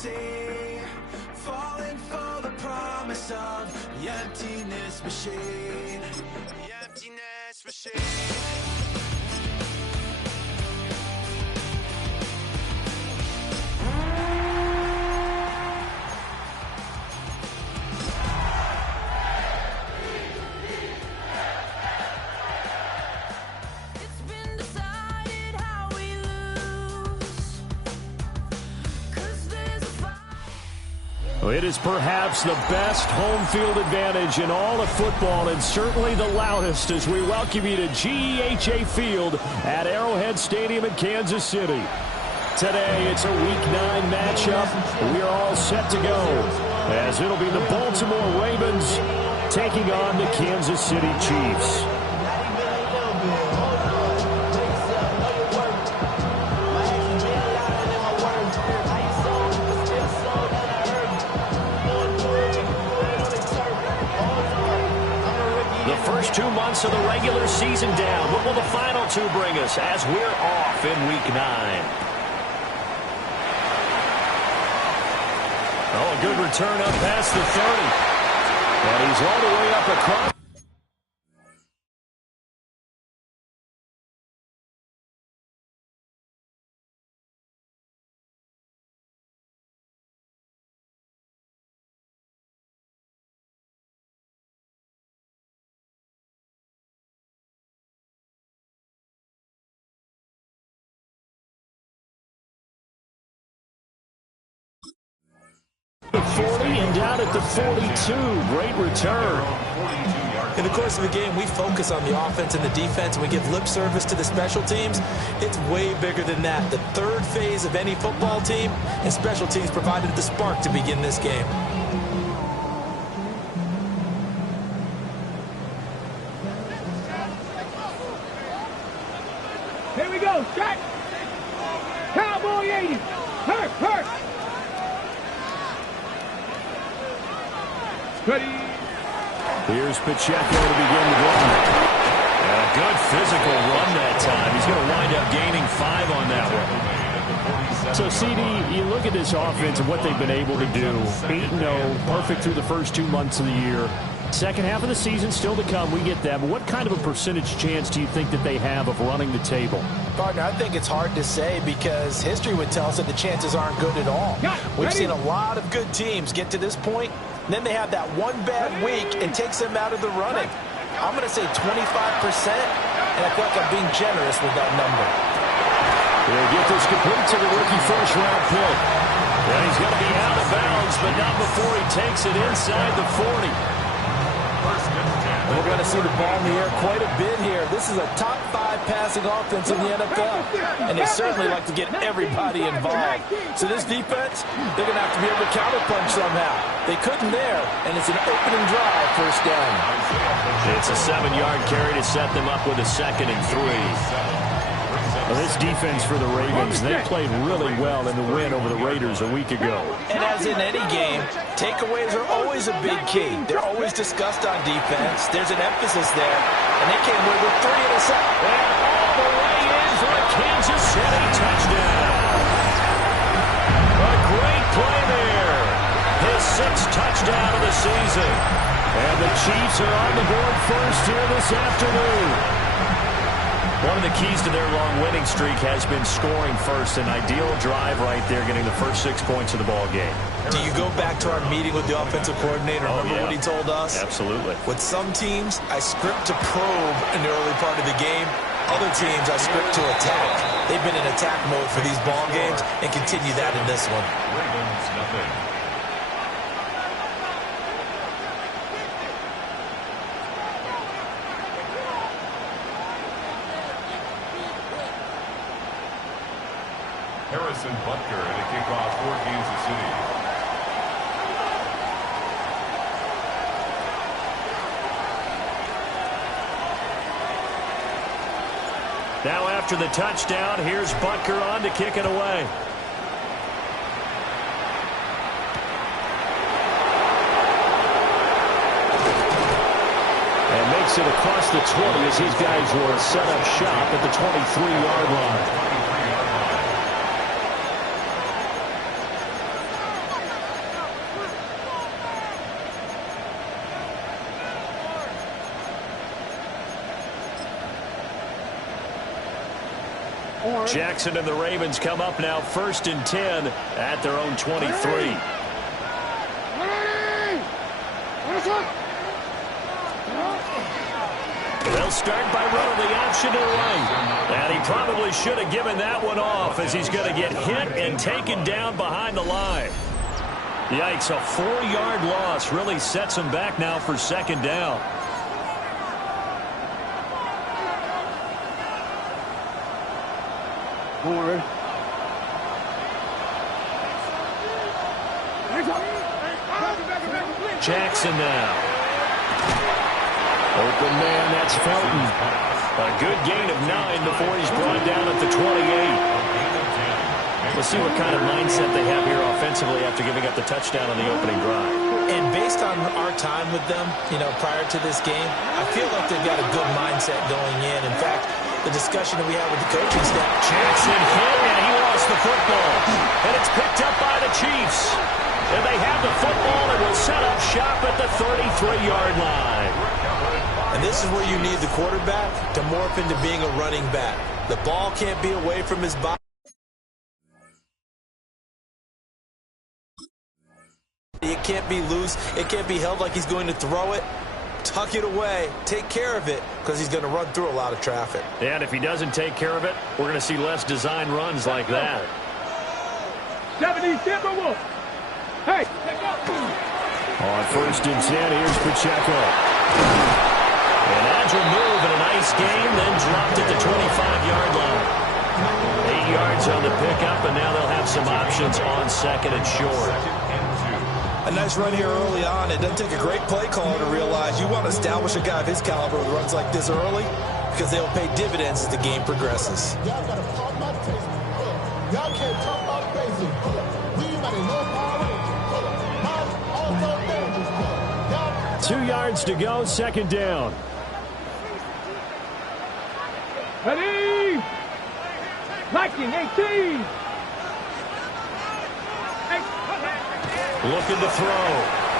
see, falling for the promise of the emptiness machine. The emptiness machine. It is perhaps the best home field advantage in all of football, and certainly the loudest as we welcome you to GEHA Field at Arrowhead Stadium in Kansas City. Today, it's a Week 9 matchup. We are all set to go, as it'll be the Baltimore Ravens taking on the Kansas City Chiefs. First 2 months of the regular season down. What will the final 2 bring us as we're off in Week 9? Oh, a good return up past the 30. And he's all the way up across. The 40 and down at the 42. Great return. In the course of the game, we focus on the offense and the defense, and we give lip service to the special teams. It's way bigger than that. The third phase of any football team, and special teams provided the spark to begin this game. Here we go, shot. Cowboy 80. Hurt. Ready. Here's Pacheco to begin the run. And a good physical run that time. He's going to wind up gaining 5 on that one. So, CD, you look at this offense and what they've been able to do. 8-0, perfect through the first 2 months of the year. Second half of the season still to come. We get that. But what kind of a percentage chance do you think that they have of running the table? Partner, I think it's hard to say because history would tell us that the chances aren't good at all. We've seen a lot of good teams get to this point, and then they have that one bad week and takes them out of the running. I'm going to say 25%, and I feel like I'm being generous with that number. He'll get this complete to the rookie first-round pick. And he's going to be out of bounds, but not before he takes it inside the 40. We're going to see the ball in the air quite a bit here. This is a top 5 passing offense in the NFL, and they certainly like to get everybody involved. So this defense, they're going to have to be able to counterpunch somehow. They couldn't there, and it's an opening drive, first down. It's a 7-yard carry to set them up with a 2nd and 3. Well, this defense for the Ravens, they played really well in the win over the Raiders a week ago. And as in any game, takeaways are always a big key. They're always discussed on defense. There's an emphasis there, and they came away with 3 and a sack. And all the way in for a Kansas City touchdown. A great play there. His 6th touchdown of the season. And the Chiefs are on the board first here this afternoon. One of the keys to their long winning streak has been scoring first. An ideal drive right there, getting the first 6 points of the ball game. Do you go back to our meeting with the offensive coordinator? Remember what he told us? Absolutely. With some teams, I script to probe in the early part of the game. Other teams, I script to attack. They've been in attack mode for these ball games and continue that in this one. Ravens, nothing. Harrison Butker and a kickoff for Kansas City. Now after the touchdown, here's Butker on to kick it away. And makes it across the 20 as these guys will set up shop at the 23-yard line. Jackson and the Ravens come up now 1st and 10 at their own 23. They'll start by running the option to the right. And he probably should have given that one off as he's going to get hit and taken down behind the line. Yikes, a 4-yard loss really sets him back now for 2nd down. Jackson now. Open man, that's Felton. A good gain of 9 before he's brought down at the 28. We'll see what kind of mindset they have here offensively after giving up the touchdown on the opening drive. And based on our time with them, prior to this game, I feel like they've got a good mindset going in. In fact, the discussion that we had with the coaching staff. Jackson hit, and he lost the football. And it's picked up by the Chiefs. And they have the football and will set up shop at the 33-yard line. And this is where you need the quarterback to morph into being a running back. The ball can't be away from his body. It can't be loose. It can't be held like he's going to throw it. Tuck it away. Take care of it because he's going to run through a lot of traffic. And if he doesn't take care of it, we're going to see less design runs like that. 70 Timberwolves. Hey. On 1st and 10, here's Pacheco. An agile move and a nice game, then dropped at the 25-yard line. 8 yards on the pickup, and now they'll have some options on 2nd and short. A nice run here early on. It doesn't take a great play caller to realize you want to establish a guy of his caliber with runs like this early because they'll pay dividends as the game progresses. Y'all got to talk about basic. Y'all can't talk about basic. We got to know Power Rangers. 2 yards to go, 2nd down. Ready? Viking 18. Looking to throw.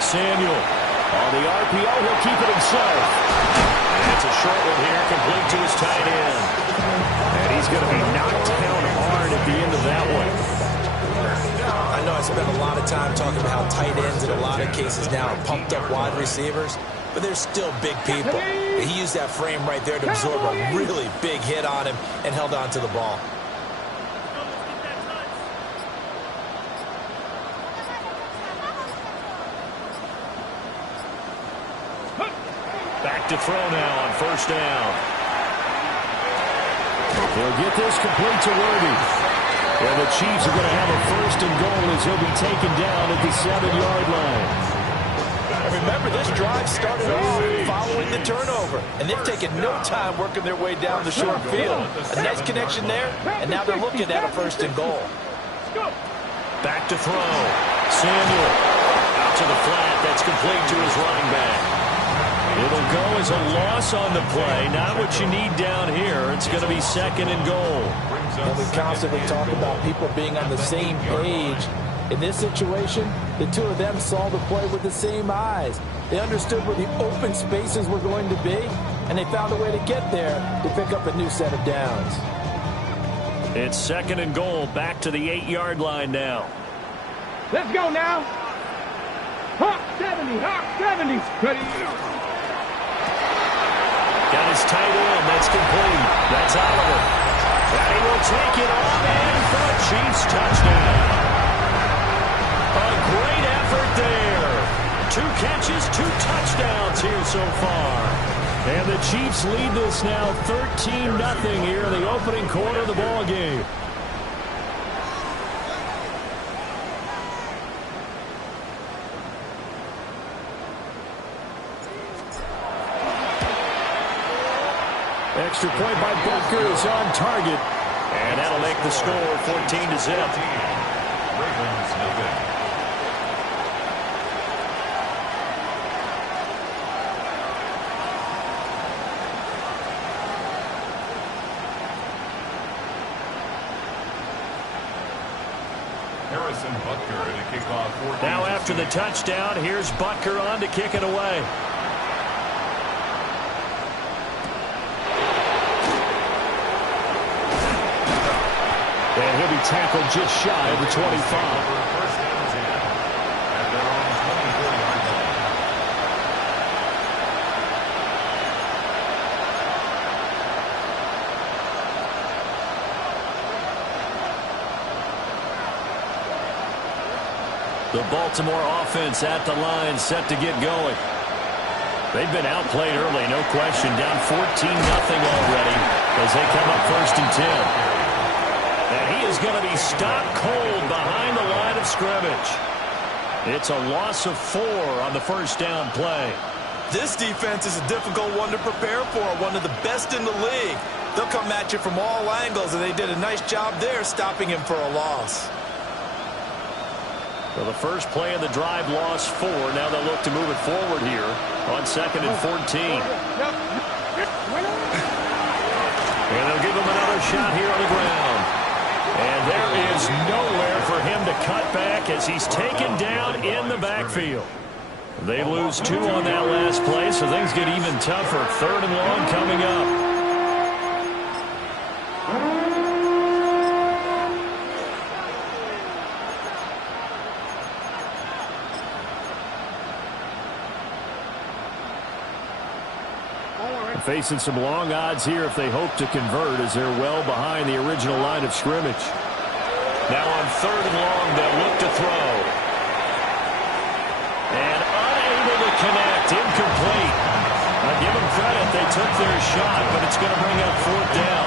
Samuel. On the RPO, he'll keep it himself. And it's a short one here, complete to his tight end. And he's going to be knocked down hard at the end of that one. I know I spent a lot of time talking about how tight ends in a lot of cases now are pumped up wide receivers, but they're still big people. He used that frame right there to absorb a really big hit on him and held on to the ball. Back to throw now on 1st down. He'll get this complete to Worthy. And the Chiefs are going to have a 1st and goal as he'll be taken down at the 7-yard line. And remember, this drive started off following the turnover, and they've taken no time working their way down the short field. A nice connection there, and now they're looking at a 1st and goal. Back to throw. Samuel out to the flat. That's complete to his running back. It'll go as a loss on the play. Not what you need down here. It's going to be 2nd and goal. And we constantly talk about people being on the same page. In this situation, the two of them saw the play with the same eyes. They understood where the open spaces were going to be, and they found a way to get there to pick up a new set of downs. It's 2nd and goal. Back to the 8-yard line now. Let's go now. Hawk 70. Hawk 70. Ready. Got his tight end. That's complete. That's Oliver. And he will take it on in for a Chiefs touchdown. A great effort there. 2 catches, 2 touchdowns here so far. And the Chiefs lead this now 13-0 here in the opening quarter of the ball game. Extra point by Butker is on target. And that'll make the score 14-0. Ravens, nothing. Harrison Butker to kick off. Now after the touchdown, here's Butker on to kick it away. he'll be tackled just shy of the 25. The Baltimore offense at the line, set to get going. They've been outplayed early, no question. Down 14-0 already as they come up 1st and 10. And he is going to be stopped cold behind the line of scrimmage. It's a loss of 4 on the first down play. This defense is a difficult one to prepare for, one of the best in the league. They'll come at you from all angles, and they did a nice job there stopping him for a loss. Well, the first play of the drive lost 4. Now they'll look to move it forward here on 2nd and 14. And they'll give him another shot here on the ground. And there is nowhere for him to cut back as he's taken down in the backfield. They lose 2 on that last play, so things get even tougher. 3rd and long coming up. Facing some long odds here if they hope to convert, as they're well behind the original line of scrimmage. Now on 3rd and long, they'll look to throw. And unable to connect, incomplete. Now give them credit, they took their shot, but it's going to bring up 4th down.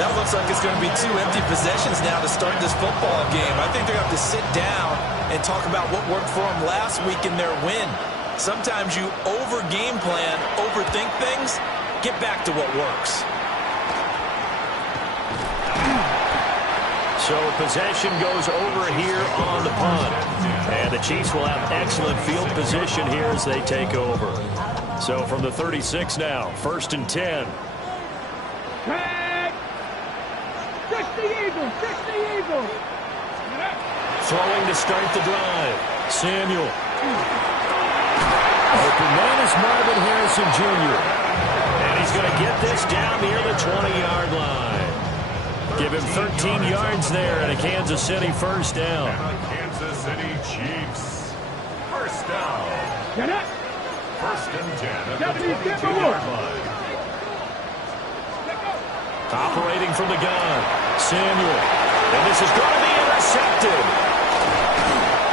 That looks like it's going to be 2 empty possessions now to start this football game. I think they're going to have to sit down and talk about what worked for them last week in their win. Sometimes you over-game plan, overthink things, get back to what works. So possession goes over here on the punt. And the Chiefs will have excellent field position here as they take over. So from the 36 now, 1st and 10. Tag! 60 Eagles! 60 Eagles! Throwing to start the drive. Samuel. Open man is Marvin Harrison Jr. And he's going to get this down near the 20-yard line. Give him 13 yards there and a Kansas City 1st down. And the Kansas City Chiefs. 1st down. 1st and 10 at the 22-yard line. Operating from the gun. Samuel. And this is going to be intercepted.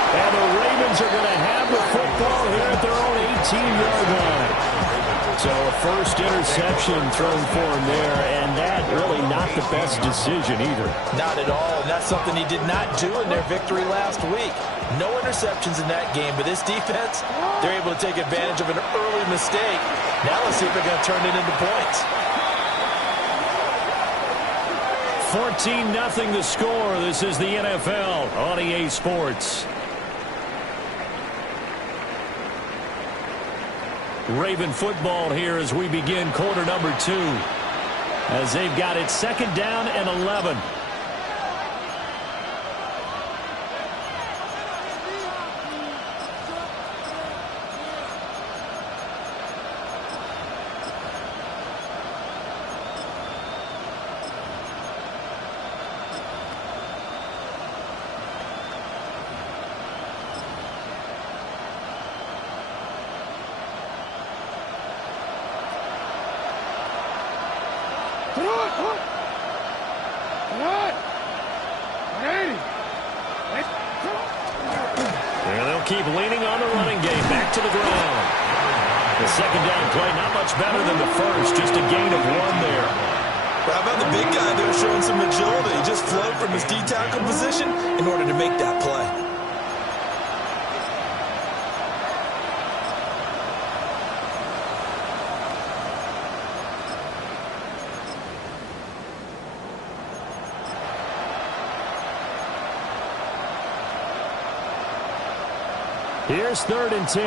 And the Ravens are going to have the football here at their own 18-yard line. So a first interception thrown for him there, and that really not the best decision either. Not at all. And that's something he did not do in their victory last week. No interceptions in that game, but this defense, they're able to take advantage of an early mistake. Now let's see if they're going to turn it into points. 14-0 the score. This is the NFL on EA Sports. Raven football here as we begin quarter number 2. As they've got it 2nd down and 11. And they'll keep leaning on the running game. Back to the ground. The 2nd down play, not much better than the first. Just a gain of 1 there. How about the big guy there showing some agility? He just flowed from his D-tackle position in order to make that play. Here's 3rd and 10.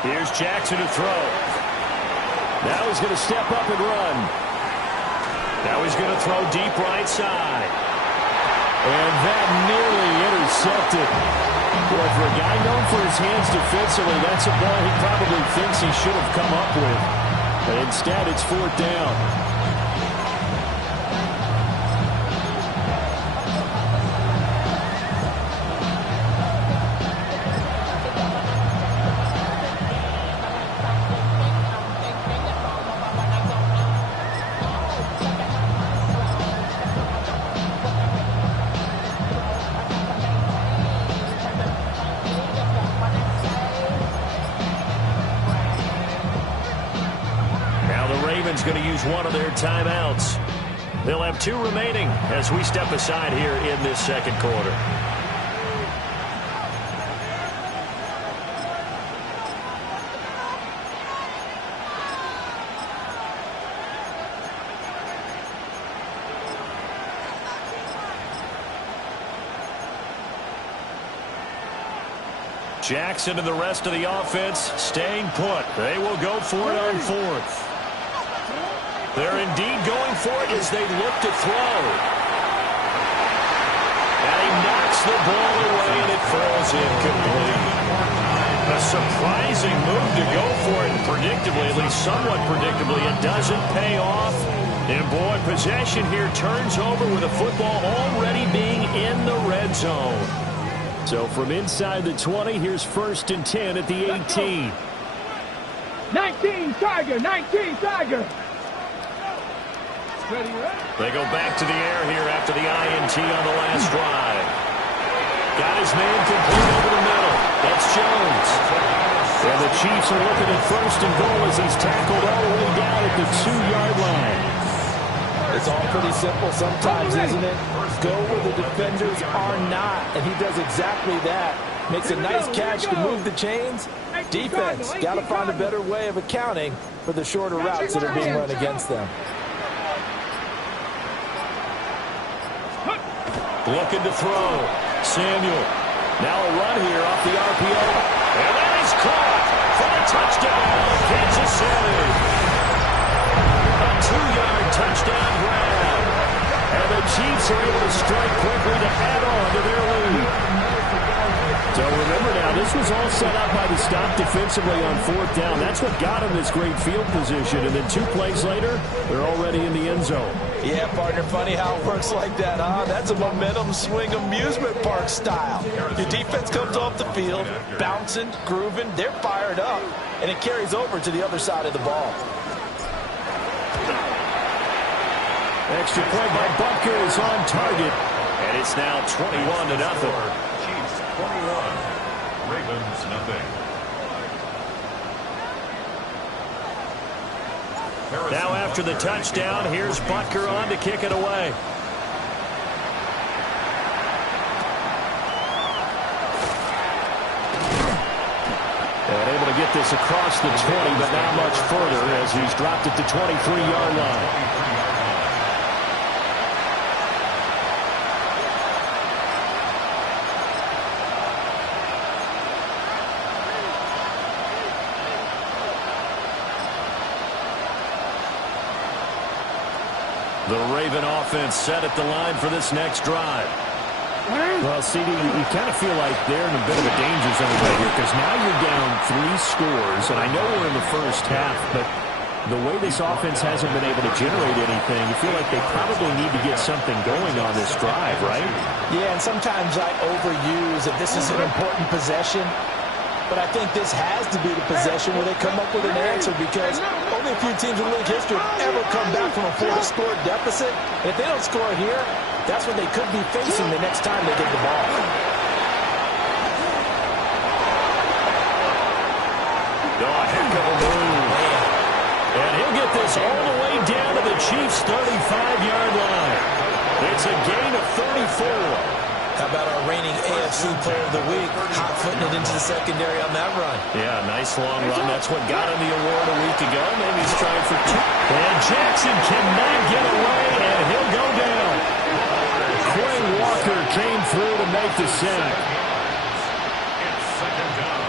Here's Jackson to throw. Now he's going to step up and run. Now he's going to throw deep right side. And that nearly intercepted. Boy, for a guy known for his hands defensively, that's a ball he probably thinks he should have come up with. But instead, it's 4th down. Ravens going to use one of their timeouts. They'll have 2 remaining as we step aside here in this second quarter. Jackson and the rest of the offense staying put. They will go for it on 4th. They're indeed going for it as they look to throw. And he knocks the ball away, and it falls incomplete. A surprising move to go for it, and predictably, at least somewhat predictably, it doesn't pay off. And boy, possession here turns over with the football already being in the red zone. So from inside the 20, here's 1st and 10 at the 18. 19 Tiger, 19 Tiger. They go back to the air here after the INT on the last drive. Got his man complete over the middle. That's Jones. And the Chiefs are looking at 1st and goal as he's tackled all the way down at the 2-yard line. It's all pretty simple sometimes, isn't it? Go where the defenders are not, and he does exactly that. Makes a nice catch to move the chains. Defense got to find a better way of accounting for the shorter routes that are being run against them. Looking to throw. Samuel. Now a run here off the RPO. And that is caught for a touchdown. Kansas City. A 2-yard touchdown grab. And the Chiefs are able to strike quickly to add on to their lead. So remember now, this was all set up by the stop defensively on 4th down. That's what got them this great field position. And then 2 plays later, they're already in the end zone. Yeah, partner, funny how it works like that, huh? That's a momentum swing amusement park style. Your defense comes off the field, bouncing, grooving, they're fired up, and it carries over to the other side of the ball. Extra point by Butker is on target. And it's now 21-0. Chiefs 21, Ravens nothing. Now after the touchdown, here's Butker on to kick it away. And able to get this across the 20, but not much further as he's dropped it to 23-yard line. The Raven offense set at the line for this next drive. Well, CD, you kind of feel like they're in a bit of a danger zone right here because now you're down 3 scores, and I know we're in the first half, but the way this offense hasn't been able to generate anything, you feel like they probably need to get something going on this drive, right? Yeah, and sometimes I overuse that this is an important possession. But I think this has to be the possession where they come up with an answer because only a few teams in league history have ever come back from a 4-score deficit. And if they don't score here, that's what they could be facing the next time they get the ball. Oh, heck of a move. And he'll get this all the way down to the Chiefs' 35-yard line. It's a gain of 34. How about our reigning AFC Player of the Week, hot-footing it into the secondary on that run? Yeah, nice long run. That's what got him the award a week ago. Maybe he's trying for 2. And Jackson cannot get away, and he'll go down. Quay Walker came through to make the sack. It's 2nd down.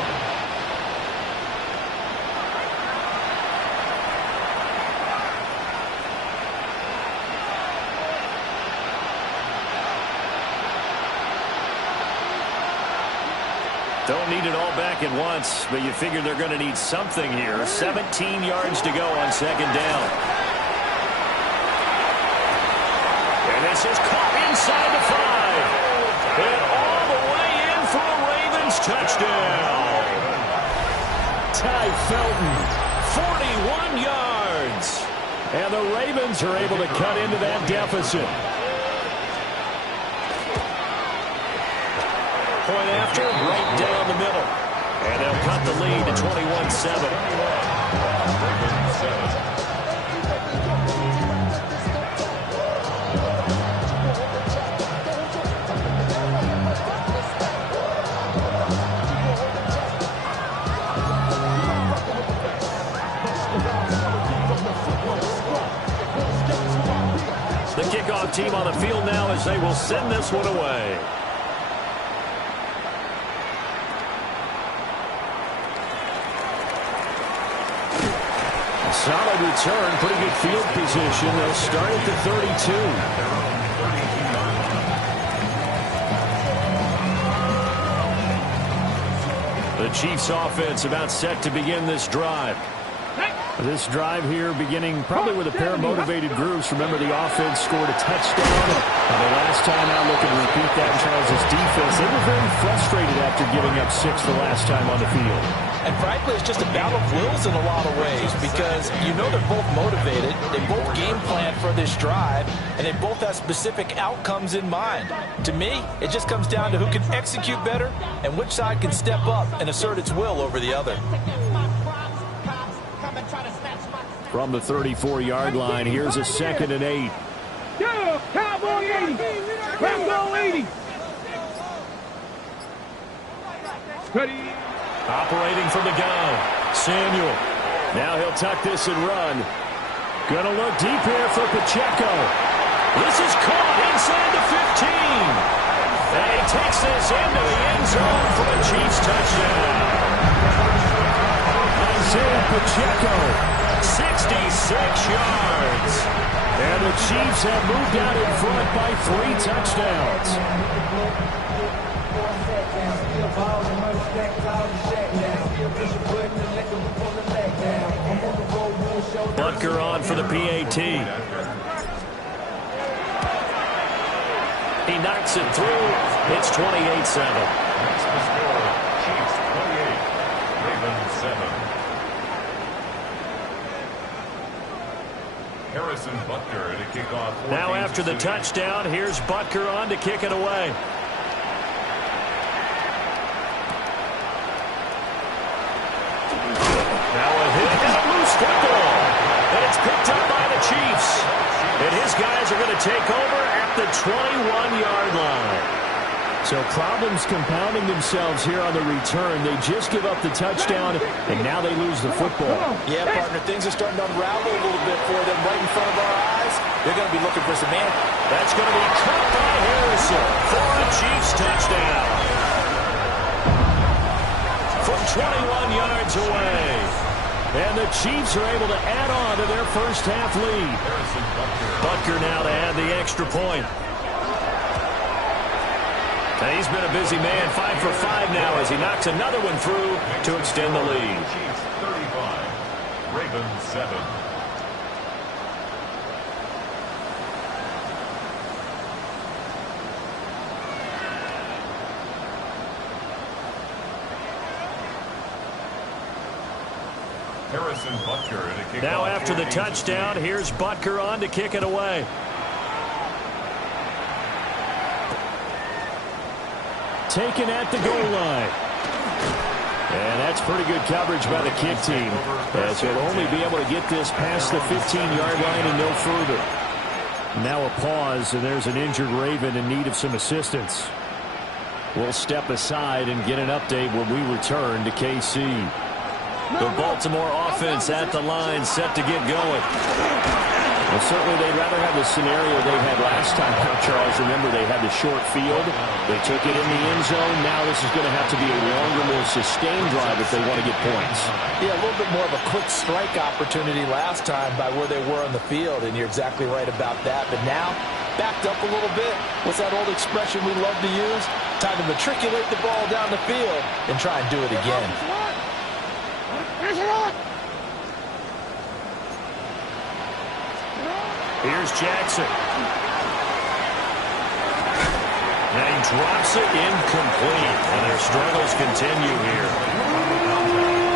Don't need it all back at once, but you figure they're going to need something here. 17 yards to go on 2nd down. And this is caught inside the 5. And all the way in for a Ravens touchdown. Ty Felton, 41 yards. And the Ravens are able to cut into that deficit. Point after, right down the middle. And they'll cut the lead to 21-7. kickoff team on the field now as they will send this one away. Solid return, pretty good field position. They'll start at the 32. The Chiefs offense about set to begin this drive. This drive here beginning probably with a pair of motivated groups. Remember, the offense scored a touchdown. The last time out, looking to repeat that in Charles' defense. They were very frustrated after giving up 6 the last time on the field. And frankly, it's just a battle of wills in a lot of ways because you know they're both motivated. They both game plan for this drive, and they both have specific outcomes in mind. To me, it just comes down to who can execute better and which side can step up and assert its will over the other. From the 34-yard line, here's a 2nd and 8. Go, Cowboy 80. Cowboy 80. Ready. Operating from the gun, Samuel. Now he'll tuck this and run. Gonna look deep here for Pacheco. This is caught inside the 15. And he takes this into the end zone for a Chiefs touchdown. Isaiah Pacheco, 66 yards. And the Chiefs have moved out in front by 3 touchdowns. Butker on for the PAT. He knocks it through. It's 28-7. Chiefs 28, Ravens 7. Harrison Butker at a kickoff. Now after the touchdown, here's Butker on to kick it away. Now a hit and a loose football. And it's picked up by the Chiefs. And his guys are going to take over at the 21-yard line. So problems compounding themselves here on the return. They just give up the touchdown, and now they lose the football. Yeah, partner, things are starting to unravel a little bit for them right in front of our eyes. They're going to be looking for some man. That's going to be caught by Harrison for a Chiefs touchdown. From 21 yards away. And the Chiefs are able to add on to their first half lead. Butker now to add the extra point. And he's been a busy man, 5 for 5 now as he knocks another one through to extend the lead. Chiefs 35, Ravens 7. Harrison Butker at a kickoff. Now after the touchdown, here's Butker on to kick it away. Taken at the goal line. And that's pretty good coverage by the kick team, as he'll only be able to get this past the 15-yard line and no further. Now a pause, and there's an injured Raven in need of some assistance. We'll step aside and get an update when we return to KC. The Baltimore offense at the line, set to get going. Well, certainly they'd rather have the scenario they had last time out, Charles. Remember, they had the short field. They took it in the end zone. Now this is going to have to be a longer, more sustained drive if they want to get points. Yeah, a little bit more of a quick strike opportunity last time by where they were on the field, and you're exactly right about that. But now, backed up a little bit. What's that old expression we love to use? Time to matriculate the ball down the field and try and do it again. Here's Jackson. Now he drops it incomplete, and their struggles continue here.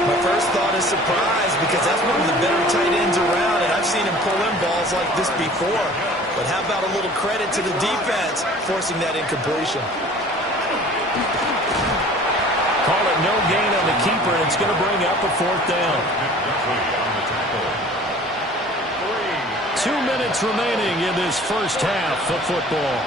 My first thought is surprise because that's one of the better tight ends around, and I've seen him pull in balls like this before. But how about a little credit to the defense forcing that incompletion? Call it no gain on the keeper, and it's going to bring up a 4th down. 2 minutes remaining in this first half of football.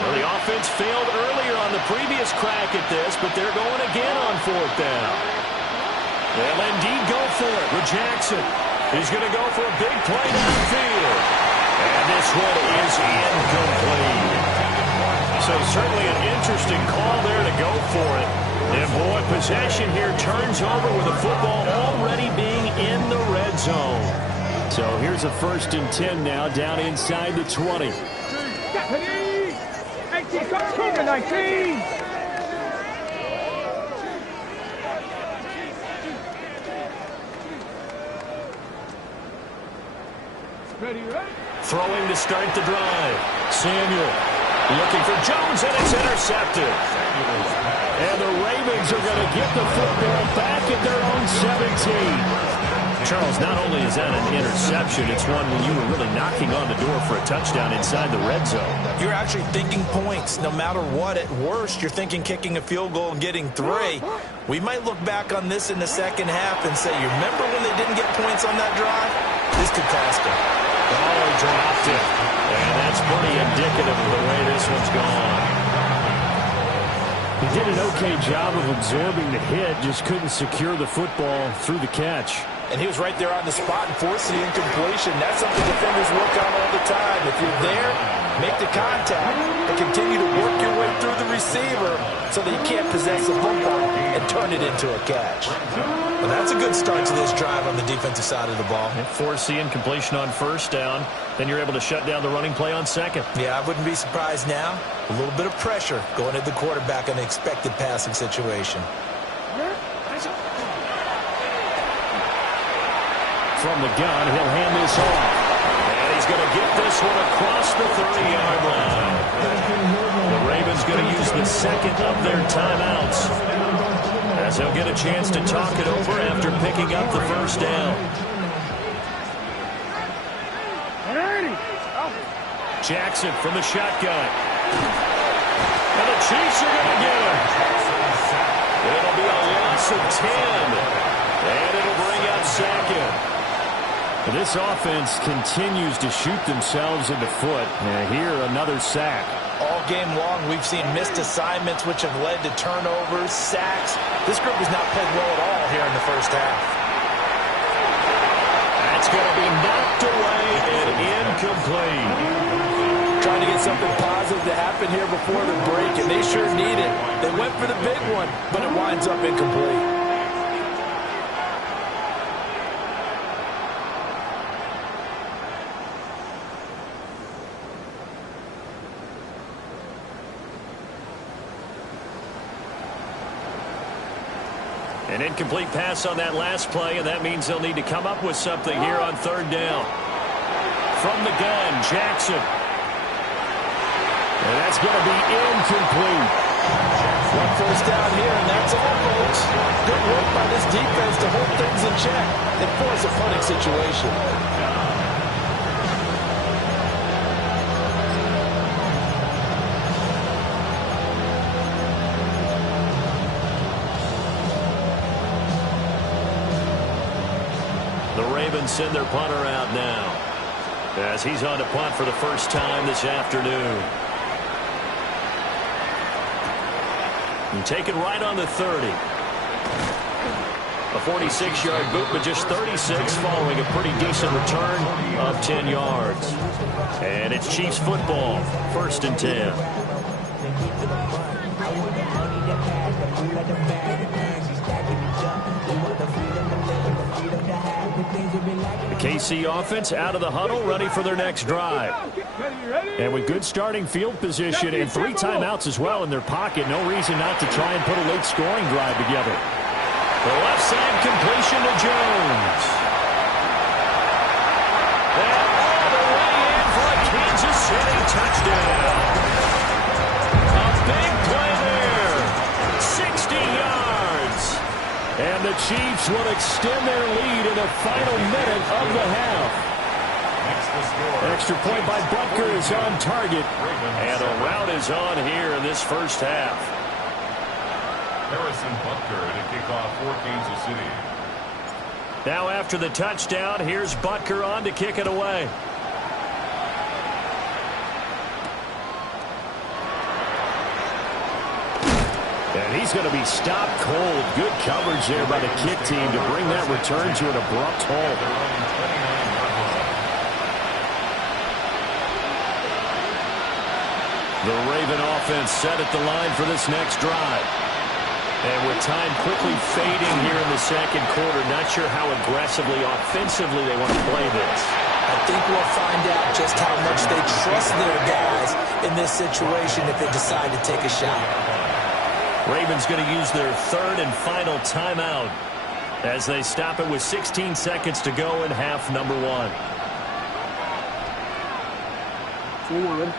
Well, the offense failed earlier on the previous crack at this, but they're going again on 4th down. They'll indeed go for it with Jackson. He's going to go for a big play downfield. And this one is incomplete. So certainly an interesting call there to go for it. And boy, possession here turns over with the football already being in the red zone. So here's a 1st and 10 now, down inside the 20. 18, 19. Throwing to start the drive. Samuel looking for Jones, and it's intercepted. And the Ravens are going to get the football back at their own 17. Charles, not only is that an interception, it's one when you were really knocking on the door for a touchdown inside the red zone. You're actually thinking points. No matter what, at worst, you're thinking kicking a field goal and getting 3. We might look back on this in the second half and say, you remember when they didn't get points on that drive? This could cost them. Oh, he dropped it. And that's pretty indicative of the way this one's gone. He did an okay job of absorbing the hit, just couldn't secure the football through the catch. And he was right there on the spot and forced the incompletion. That's something defenders work on all the time. If you're there, make the contact and continue to work your way through the receiver so that you can't possess the football and turn it into a catch. Well, that's a good start to this drive on the defensive side of the ball. And force the incompletion on 1st down. Then you're able to shut down the running play on 2nd. Yeah, I wouldn't be surprised now. A little bit of pressure going at the quarterback in an expected passing situation. From the gun, he'll hand this off. And he's going to get this one across the 30-yard line. The Ravens going to use the 2nd of their timeouts, as they'll get a chance to talk it over after picking up the 1st down. Jackson from the shotgun. And the Chiefs are going to get him. It'll be a loss of 10. And it'll bring up 2nd. This offense continues to shoot themselves in the foot. And here, another sack. All game long, we've seen missed assignments, which have led to turnovers, sacks. This group has not played well at all here in the 1st half. That's going to be knocked away and incomplete. Trying to get something positive to happen here before the break, and they sure need it. They went for the big one, but it winds up incomplete. An incomplete pass on that last play, and that means they'll need to come up with something here on 3rd down. From the gun, Jackson. And that's going to be incomplete. 1 first down here, and that's all, folks. Good work by this defense to hold things in check and force a punting situation. Send their punter out now, as he's on to punt for the 1st time this afternoon. And take it right on the 30. A 46-yard boot, but just 36 following a pretty decent return of 10 yards. And it's Chiefs football, 1st and 10. The KC offense out of the huddle, ready for their next drive. And with good starting field position and 3 timeouts as well in their pocket, no reason not to try and put a late scoring drive together. The left side completion to Jones. And all the way in for a Kansas City touchdown. A big play there. 60 yards. And the Chiefs will extend their lead in the final minute of the half. Extra point by Butker is on target. And a rout is on here in this 1st half. Harrison Butker to kick off for Kansas City. Now after the touchdown, here's Butker on to kick it away. And he's going to be stopped cold. Good coverage there by the kick team to bring that return to an abrupt halt. The Raven offense set at the line for this next drive. And with time quickly fading here in the second quarter, not sure how aggressively, offensively they want to play this. I think we'll find out just how much they trust their guys in this situation if they decide to take a shot. Ravens going to use their third and final timeout as they stop it with 16 seconds to go in half number one.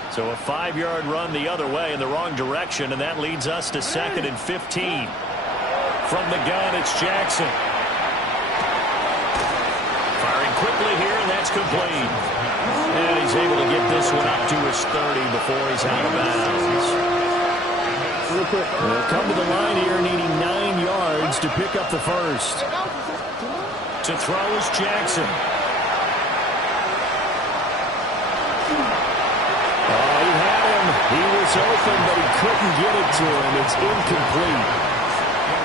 So a 5-yard run the other way in the wrong direction, and that leads us to 2nd and 15. From the gun, it's Jackson. Firing quickly here, and that's complete. And he's able to get this one up to his 30 before he's out of bounds. They'll come to the line here needing 9 yards to pick up the first. To throw is Jackson. He was open, but he couldn't get it to him. It's incomplete.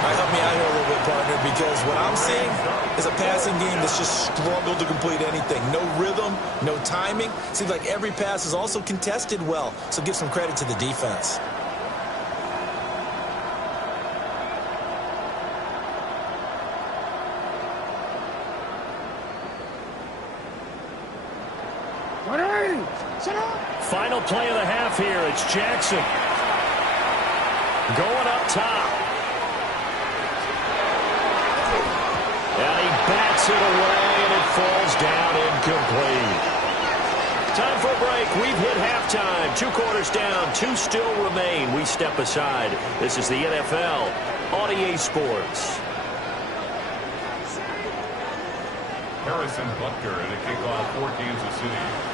Help me out here a little bit, partner, because what I'm seeing is a passing game that's just struggled to complete anything. No rhythm, no timing. Seems like every pass is also contested well, so give some credit to the defense. Final play of the half here. It's Jackson. Going up top. And he bats it away, and it falls down incomplete. Time for a break. We've hit halftime. 2 quarters down. 2 still remain. We step aside. This is the NFL on EA Sports. Harrison Butker at a kickoff for Kansas City.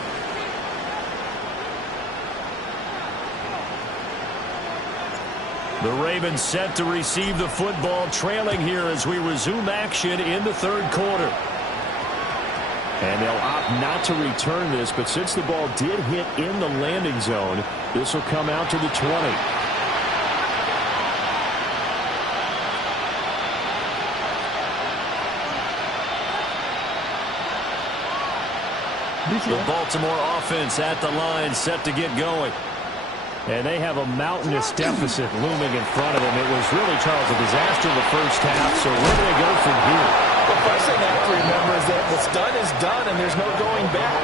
The Ravens set to receive the football, trailing here as we resume action in the third quarter. And they'll opt not to return this, but since the ball did hit in the landing zone, this will come out to the 20. The Baltimore offense at the line, set to get going. And they have a mountainous deficit looming in front of them. It was really, Charles, a disaster in the first half, so where do they go from here? The first thing they have to remember is that what's done is done, and there's no going back.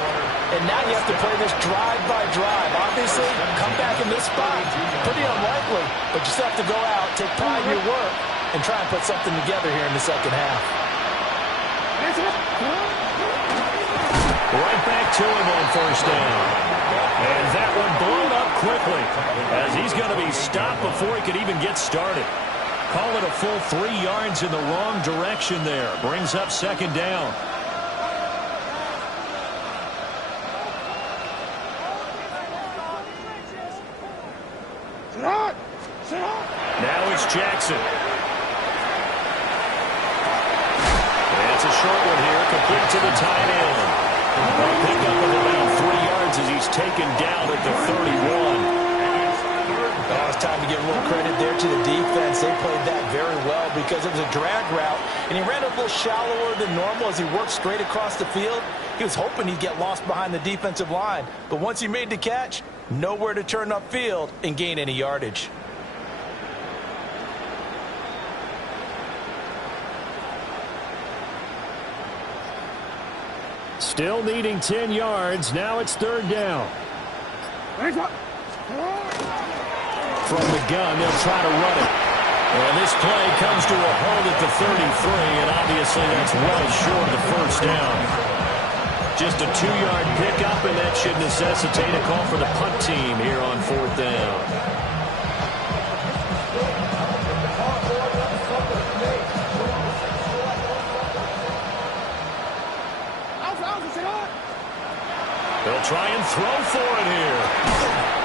And now you have to play this drive by drive. Obviously, come back in this spot, pretty unlikely, but you still have to go out, take pride in your work, and try and put something together here in the second half. Right back to him on first down. And that one blown up quickly as he's going to be stopped before he could even get started. Call it a full 3 yards in the wrong direction there. Brings up second down. Now it's Jackson. And it's a short one here, complete to the tight end. A pickup of about 3 yards as he's taken down at the 31. Now it's time to give a little credit there to the defense. They played that very well because it was a drag route, and he ran a little shallower than normal as he worked straight across the field. He was hoping he'd get lost behind the defensive line, but once he made the catch, nowhere to turn upfield and gain any yardage. Still needing 10 yards. Now it's third down. From the gun, they'll try to run it. And this play comes to a hold at the 33, and obviously that's well short of the first down. Just a 2-yard pickup, and that should necessitate a call for the punt team here on fourth down. They'll try and throw for it here.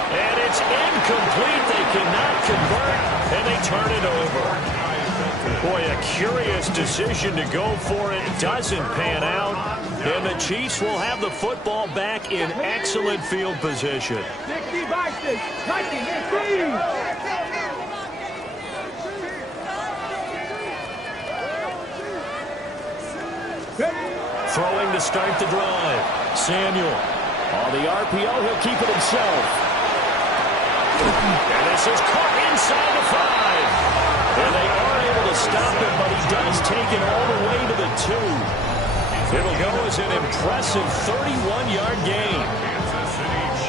And it's incomplete. They cannot convert, and they turn it over. Boy, a curious decision to go for it. Doesn't pan out. And the Chiefs will have the football back in excellent field position. to start the drive. Samuel. On the RPO, he'll keep it himself. And this is caught inside the 5. And they are able to stop him, but he does take it all the way to the 2. It'll go as an impressive 31-yard gain.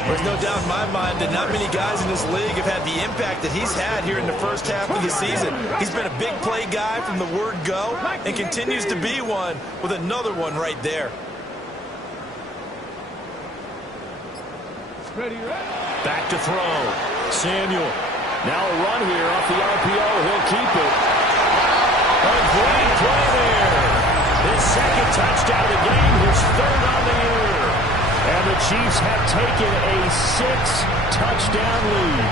There's no doubt in my mind that not many guys in this league have had the impact that he's had here in the first half of the season. He's been a big play guy from the word go and continues to be one with another one right there. Back to throw. Samuel. Now a run here off the RPO. He'll keep it. A great play there. His second touchdown of the game, his third on the year. And the Chiefs have taken a 6-touchdown lead.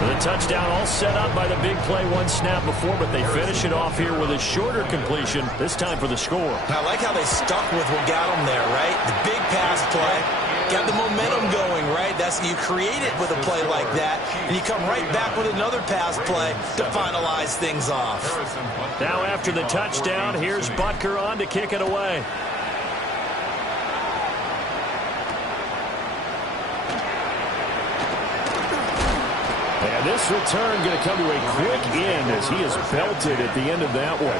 The touchdown all set up by the big play one snap before, but they finish it off here with a shorter completion, this time for the score. I like how they stuck with what got them there, right? The big pass play, got the momentum going, right? You create it with a play like that, and you come right back with another pass play to finalize things off. Now after the touchdown, here's Butker on to kick it away. And this return going to come to a quick end as he is belted at the end of that one.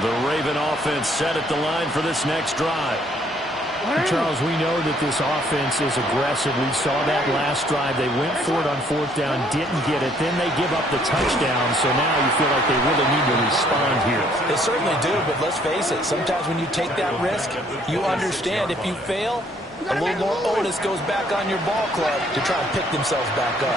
The Raven offense set at the line for this next drive. Charles, we know that this offense is aggressive. We saw that last drive. They went for it on 4th down, didn't get it. Then they give up the touchdown, so now you feel like they really need to respond here. They certainly do, but let's face it. Sometimes when you take that risk, you understand if you fail, a little more onus goes back on your ball club to try and pick themselves back up.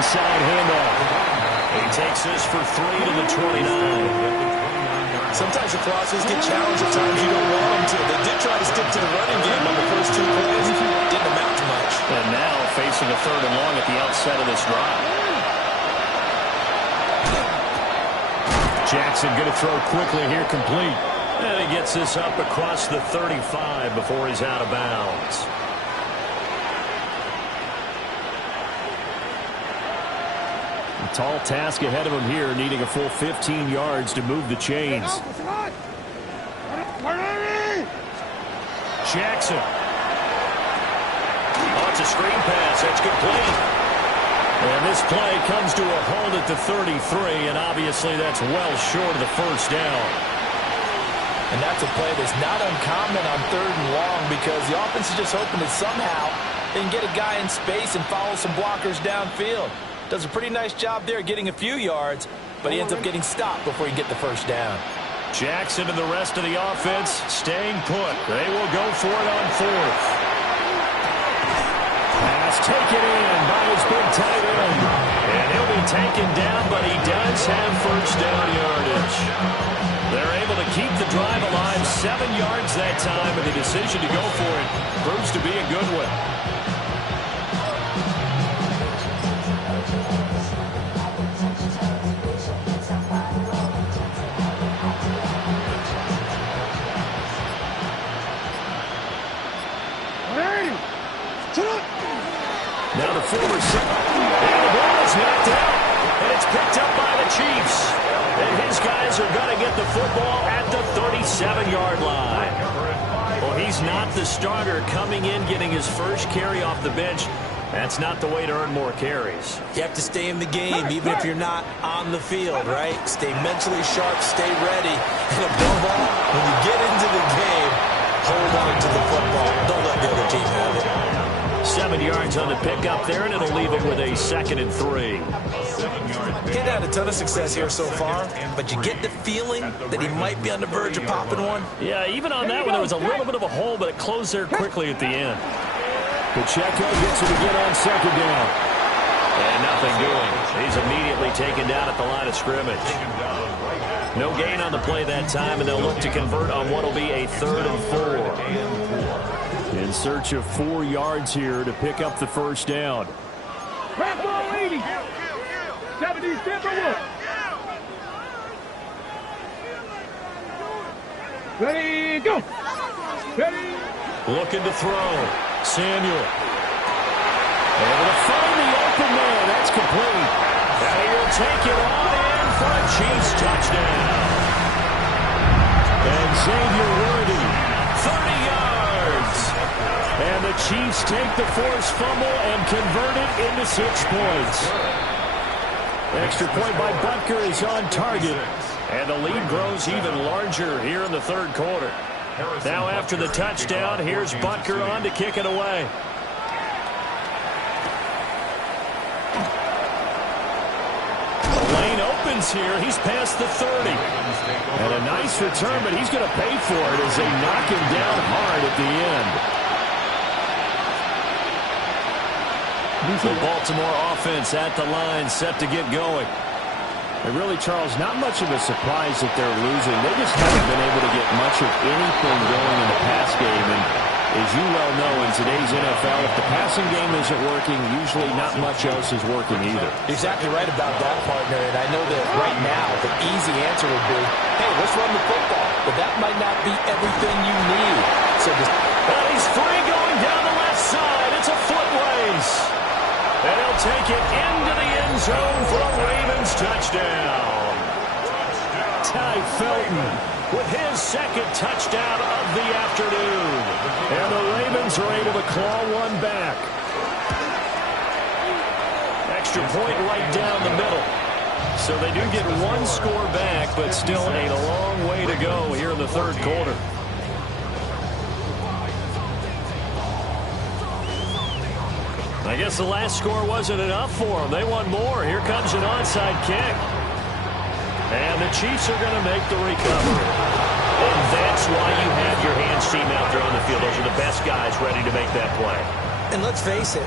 Inside handoff. He takes this for 3 to the 29. Sometimes the crosses get challenged at times you don't want them to. They did try to stick to the running game on the first 2 plays. Didn't amount to much. And now facing a 3rd and long at the outset of this drive. Jackson going to throw quickly here, complete. And he gets this up across the 35 before he's out of bounds. Tall task ahead of him here, needing a full 15 yards to move the chains. Jackson. Oh, it's a screen pass. That's complete. And this play comes to a hold at the 33, and obviously that's well short of the first down. And that's a play that's not uncommon on 3rd and long because the offense is just hoping that somehow they can get a guy in space and follow some blockers downfield. Does a pretty nice job there getting a few yards, but he ends up getting stopped before he can get the first down. Jackson and the rest of the offense staying put. They will go for it on 4th. Pass taken in by his big tight end. And he'll be taken down, but he does have first down yardage. They're able to keep the drive alive, 7 yards that time, and the decision to go for it proves to be a good one. Now the former and the ball is knocked out, and it's picked up by the Chiefs. And his guys are going to get the football at the 37-yard line. Well, he's not the starter coming in, getting his first carry off the bench. That's not the way to earn more carries. You have to stay in the game, even if you're not on the field, right? Stay mentally sharp, stay ready. And above all, when you get into the game, hold on to the football. Don't let the other team have it. 7 yards on the pickup there, and it'll leave him with a 2nd and 3. He hadn't had a ton of success here so far, but you get the feeling that he might be on the verge of popping one. Yeah, even on that one, there was a little bit of a hole, but it closed there quickly at the end. Pacheco gets it again on 2nd down. And nothing doing. He's immediately taken down at the line of scrimmage. No gain on the play that time, and they'll look to convert on what will be a 3rd and 4. In search of 4 yards here to pick up the first down. Crack ball 80. 70 Timberwolves. Ready, go. Ready. Looking to throw. Samuel. Able to find the open man. That's complete. And he will take it on in for a Chiefs touchdown. And Xavier Worthy. 30 yards. And the Chiefs take the forced fumble and convert it into 6 points. Extra point by Butker is on target. And the lead grows even larger here in the 3rd quarter. Now after the touchdown, here's Butker on to kick it away. The lane opens here. He's past the 30. And a nice return, but he's going to pay for it as they knock him down hard at the end. The Baltimore offense at the line, set to get going. And really, Charles, not much of a surprise that they're losing. They just haven't been able to get much of anything going in the pass game. And as you well know, in today's NFL, if the passing game isn't working, usually not much else is working either. Exactly right about that, partner. And I know that right now the easy answer would be, hey, let's run the football. But that might not be everything you need. So and he's free going down the left side. It's a foot race. And he'll take it into the end zone for a Ravens touchdown. Ty Felton with his 2nd touchdown of the afternoon. And the Ravens are able to claw one back. Extra point right down the middle. So they do get 1 score back, but still a long way to go here in the 3rd quarter. I guess the last score wasn't enough for them. They want more. Here comes an onside kick. And the Chiefs are going to make the recovery. And that's why you have your hands team out there on the field. Those are the best guys ready to make that play. And let's face it,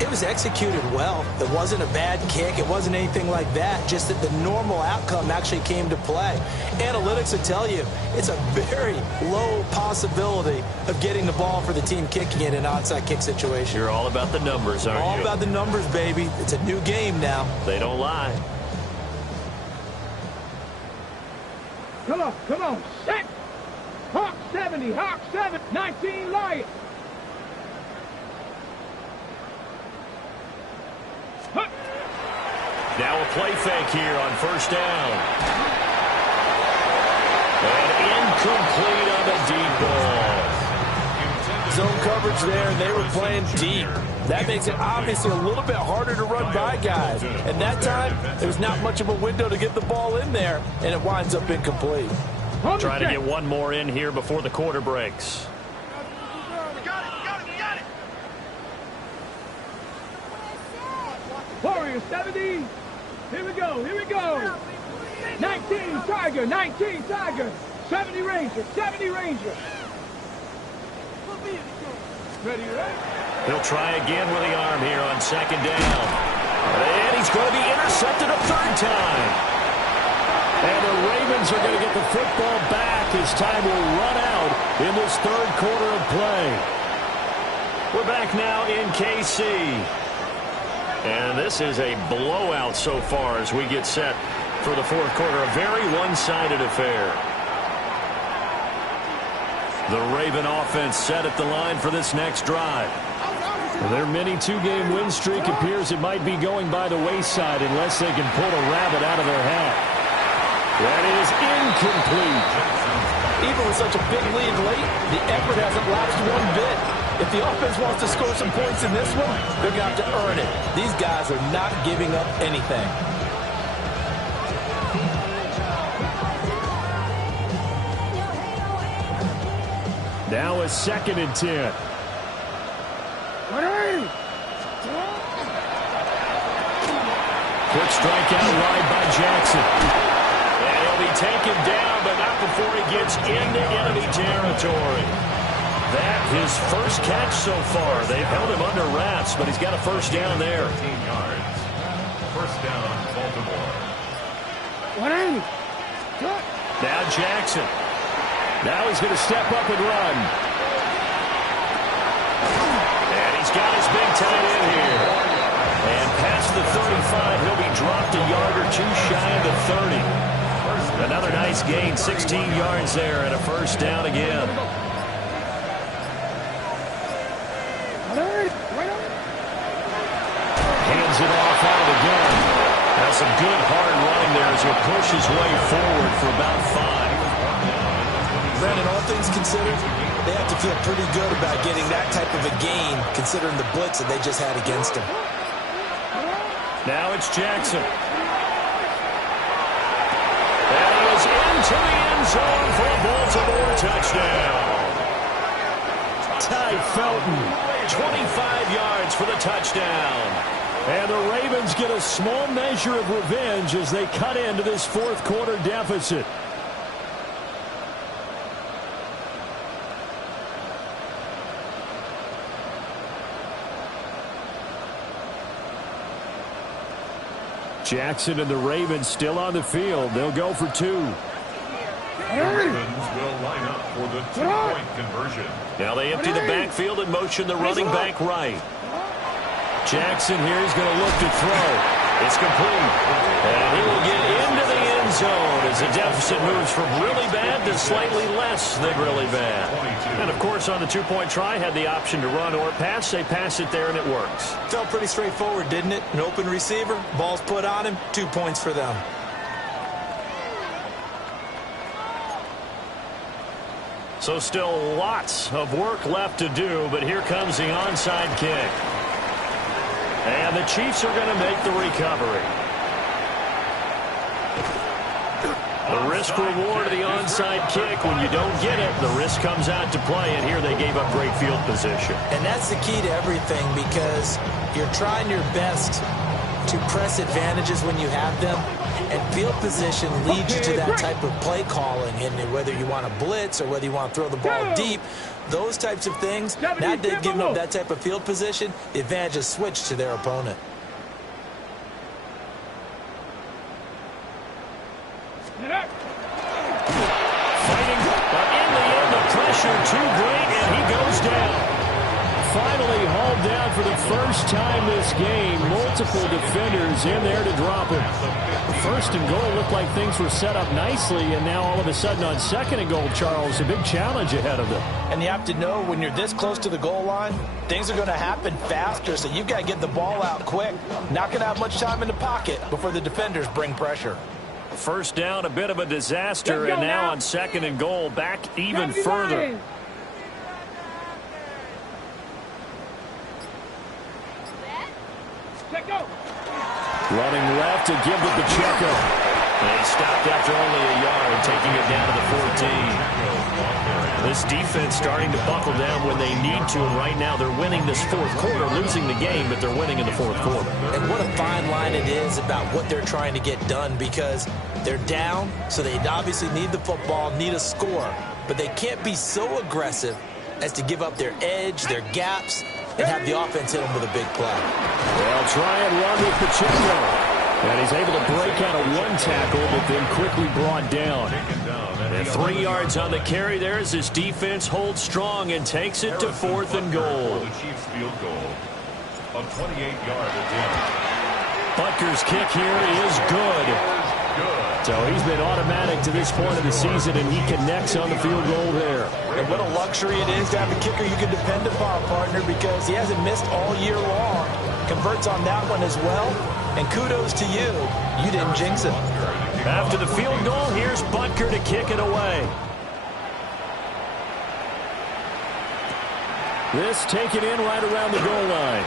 it was executed well. It wasn't a bad kick. It wasn't anything like that. Just that the normal outcome actually came to play. Analytics will tell you it's a very low possibility of getting the ball for the team kicking it in an onside kick situation. You're all about the numbers, aren't you? All about the numbers, baby. It's a new game now. They don't lie. Come on, set. Hawk 70, Hawk 7, 19 Lions. Now a play fake here on 1st down. And incomplete on the deep ball. zone coverage there, and they were playing deep. That makes it obviously a little bit harder to run by guys. And that time, there was not much of a window to get the ball in there, and it winds up incomplete. Trying to get one more in here before the quarter breaks. Warriors 70. Here we go. 19 Tiger, 19 Tiger. 70 Ranger, 70 Ranger. Ready? He'll try again with the arm here on 2nd down. And he's going to be intercepted a 3rd time. And the Ravens are going to get the football back as time will run out in this 3rd quarter of play. We're back now in KC. And this is a blowout so far as we get set for the 4th quarter. A very one-sided affair. The Raven offense set at the line for this next drive. Their mini 2-game win streak appears it might be going by the wayside unless they can pull a rabbit out of their hat. That is incomplete. Even with such a big lead late, the effort hasn't lapsed one bit. If the offense wants to score some points in this one, they're going to have to earn it. These guys are not giving up anything. Now a 2nd and 10. Quick strike out wide by Jackson. And he'll be taken down, but not before he gets into enemy territory. That his first catch so far. They've held him under wraps, but he's got a 1st down there. 15 yards. 1st down, Baltimore. 180. Now Jackson. Now he's going to step up and run. And he's got his big tight end here. And past the 35, he'll be dropped a yard or two shy of the 30. Another nice gain, 16 yards there, and a first down again. Hands it off out of the gun. Now some good hard running there as he'll push his way forward for about 5. Brandon, all things considered, they have to feel pretty good about getting that type of a gain, considering the blitz that they just had against him. Now it's Jackson. And he is into the end zone for a Baltimore touchdown. Ty Felton. 25 yards for the touchdown. And the Ravens get a small measure of revenge as they cut into this fourth quarter deficit. Jackson and the Ravens still on the field. They'll go for 2. The Ravens will line up for the 2-point conversion. Now they empty the backfield and motion the running back right. Jackson here is going to look to throw. It's complete. And he will get into the end zone as the deficit moves from really bad to slightly less than really bad. And, of course, on the 2-point try, had the option to run or pass. They pass it there, and it works. Felt pretty straightforward, didn't it? An open receiver, ball's put on him, 2 points for them. So still lots of work left to do, but here comes the onside kick. And the Chiefs are going to make the recovery. The risk-reward of the onside kick, when you don't get it, the risk comes out to play, and here they gave up great field position. And that's the key to everything, because you're trying your best to press advantages when you have them, and field position leads you to that type of play calling, and whether you want to blitz or whether you want to throw the ball deep, those types of things, now that they've given up that type of field position, the advantage is switched to their opponent. Fighting, but in the end, the pressure too great, and he goes down. Finally hauled down for the first time this game. Multiple defenders in there to drop him. First and goal looked like things were set up nicely, and now all of a sudden on second and goal, Charles, a big challenge ahead of them. And you have to know when you're this close to the goal line, things are going to happen faster, so you've got to get the ball out quick. Not going to have much time in the pocket before the defenders bring pressure. First down, a bit of a disaster, and now on second and goal, back even further. Running left to give to Pacheco. And he stopped after only a yard, taking it down to the 14. This defense starting to buckle down when they need to, and right now they're winning this fourth quarter, losing the game, but they're winning in the fourth quarter. And what a fine line it is about what they're trying to get done, because they're down, so they obviously need the football, need a score, but they can't be so aggressive as to give up their edge, their gaps, and have the offense hit them with a big play. They'll try and run with Pacheco. And he's able to break out of one tackle, but then quickly brought down. And 3 yards on the carry there as this defense holds strong and takes it to fourth and goal. The Chiefs field goal. A 28-yard attempt. Butker's kick here is good. So he's been automatic to this point of the season, and he connects on the field goal there. And what a luxury it is to have a kicker you can depend upon, partner, because he hasn't missed all year long. Converts on that one as well. And kudos to you. You didn't jinx it. After the field goal, here's Butker to kick it away. This taken in right around the goal line.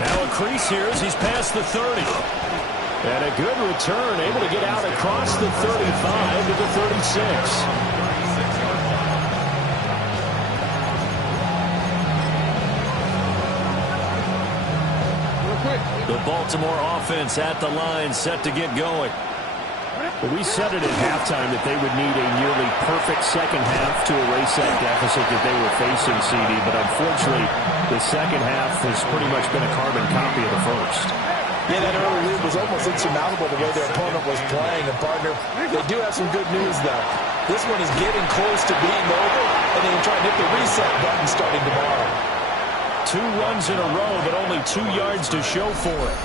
Now a crease here as he's past the 30. And a good return, able to get out across the 35 to the 36. The Baltimore offense at the line, set to get going. Well, we said it at halftime that they would need a nearly perfect second half to erase that deficit that they were facing, CD. But unfortunately, the second half has pretty much been a carbon copy of the first. Yeah, that early lead was almost insurmountable the way their opponent was playing. And, partner, they do have some good news, though. This one is getting close to being over, and they can try and hit the reset button starting tomorrow. 2 runs in a row, but only 2 yards to show for it.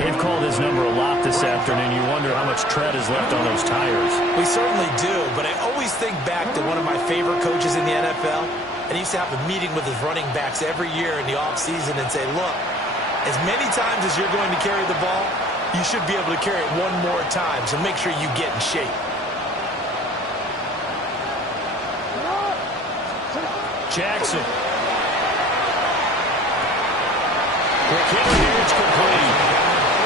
They've called his number a lot this afternoon. You wonder how much tread is left on those tires. We certainly do, but I always think back to one of my favorite coaches in the NFL, and he used to have a meeting with his running backs every year in the offseason and say, look, as many times as you're going to carry the ball, you should be able to carry it one more time, so make sure you get in shape. Jackson. Quick hit, it's complete.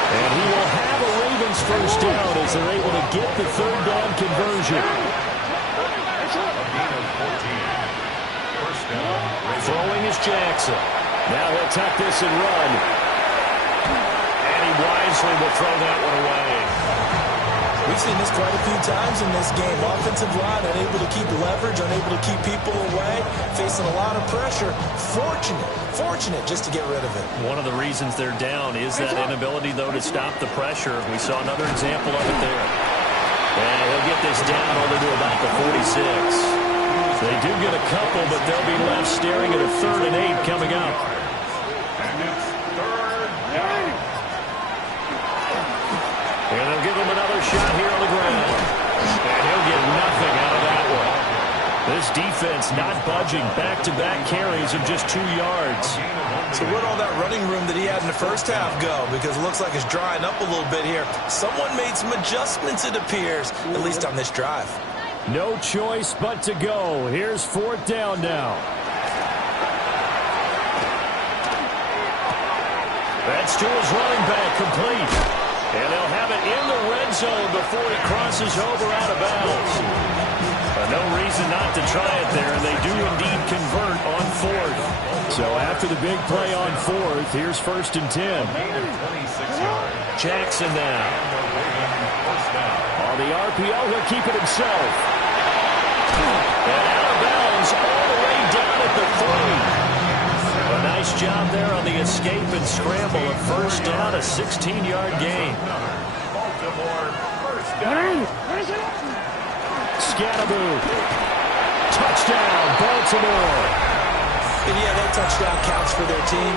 And he will have a Ravens first down as they're able to get the 3rd down conversion. Throwing is Jackson. Now he'll tuck this and run. And he wisely will throw that one away. We've seen this quite a few times in this game. Offensive line unable to keep leverage, unable to keep people away, facing a lot of pressure. Fortunate just to get rid of it. One of the reasons they're down is that inability, though, to stop the pressure. We saw another example of it there. And he'll get this down only to about the 46. They do get a couple, but they'll be left staring at a 3rd and 8 coming up. And they'll give him another shot here on the ground. And he'll get nothing out of that one. This defense not budging. Back-to-back carries of just 2 yards. So where'd all that running room that he had in the first half go? Because it looks like it's drying up a little bit here. Someone made some adjustments, it appears, at least on this drive. No choice but to go. Here's 4th down now. That's to his running back, complete. And they'll have it in the red zone before he crosses over out of bounds. No reason not to try it there, and they do indeed convert on 4th. So after the big play on 4th, here's 1st and 10. Jackson now. On the RPO, he'll keep it himself. And out of bounds all the way down at the 3. A nice job there on the escape and scramble. A first down, a 16-yard gain. Scatterboo. Touchdown, Baltimore. And yeah, that touchdown counts for their team,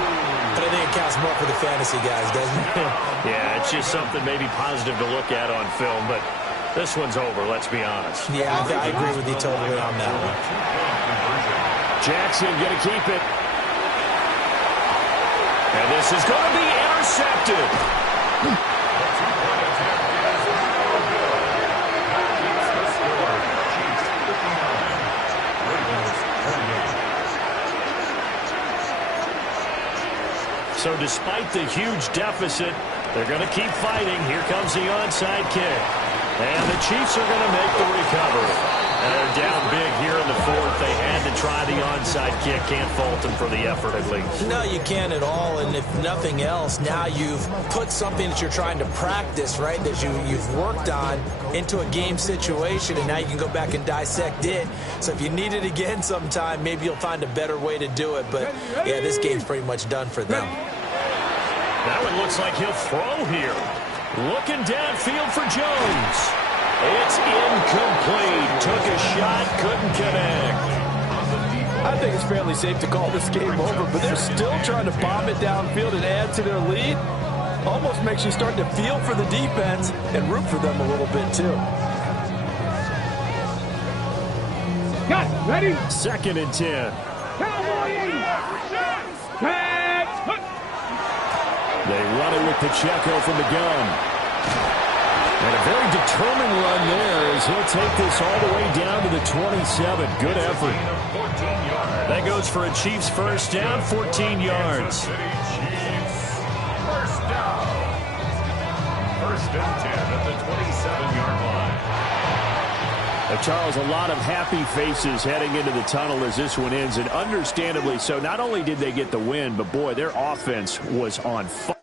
but I think it counts more for the fantasy guys, doesn't it? Yeah, it's just something maybe positive to look at on film, but this one's over, let's be honest. Yeah, I agree with you totally on that one. Jackson going to keep it. And this is going to be intercepted. So despite the huge deficit, they're going to keep fighting. Here comes the onside kick. And the Chiefs are going to make the recovery. And they're down big here in the 4th. They had to try the onside kick. Can't fault them for the effort, at least. No, you can't at all. And if nothing else, now you've put something that you're trying to practice, right, that you've worked on into a game situation, and now you can go back and dissect it. So if you need it again sometime, maybe you'll find a better way to do it. But, yeah, this game's pretty much done for them. Now it looks like he'll throw here. Looking downfield for Jones. It's incomplete. Took a shot, couldn't connect. I think it's fairly safe to call this game over, but they're still trying to bomb it downfield and add to their lead. Almost makes you start to feel for the defense and root for them a little bit, too. Got it. Ready? 2nd and 10. They run it with Pacheco from the gun. And a very determined run there as he'll take this all the way down to the 27. Good effort. That goes for a Chiefs first down, 14 yards. First down. 1st and 10 at the 27-yard line. Charles, a lot of happy faces heading into the tunnel as this one ends, and understandably so. Not only did they get the win, but boy, their offense was on fire.